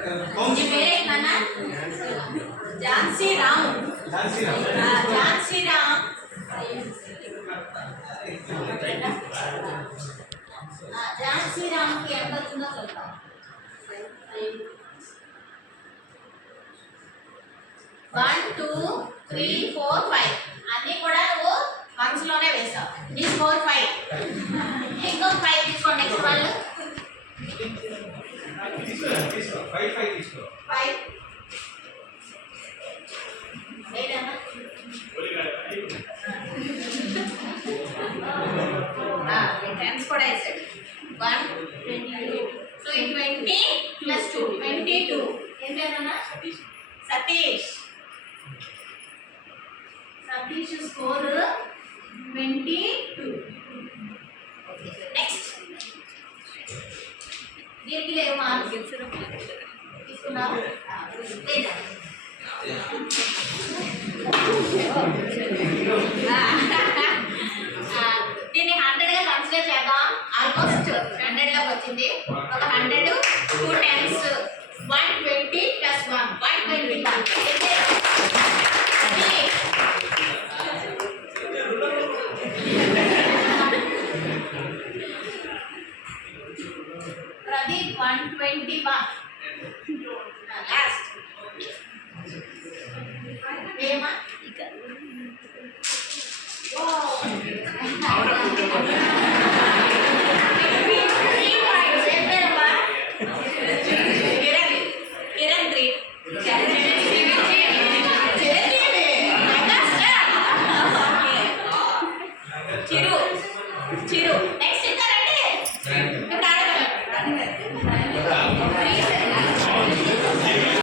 నీ పేరేంటన్నా? ఝాన్సీ రామ్. ఝాన్సీ రామ్. ఝాన్సీ రామ్కి ఎంత వచ్చిందో చెప్తాం. 1 2 3 4 5 అన్నీ కూడా నువ్వు మనసులోనే వేస్తావు. నీ స్కోర్ 5. ఇంకొక 5 తీసుకోండి. నెక్స్ట్ వాళ్ళు 5 ఏదన్నా టెన్స్ కూడా వేసాడు. 1 22. సో ఈ 20 ప్లస్ 2 22. ఏం పేరన్నా? సతీష్. సతీష్ స్కోర్ 22. నెక్స్ట్ దీనికి లేవు మార్క్స్ తీసుకున్నావు లేదా? దీన్ని 100గా కన్సిడర్ చేద్దాం. ఆల్మోస్ట్ 100లోకి వచ్చింది. ఒక 100 2 టైమ్స్ 120 ప్లస్ 1 121. ప్రదీప్ 121.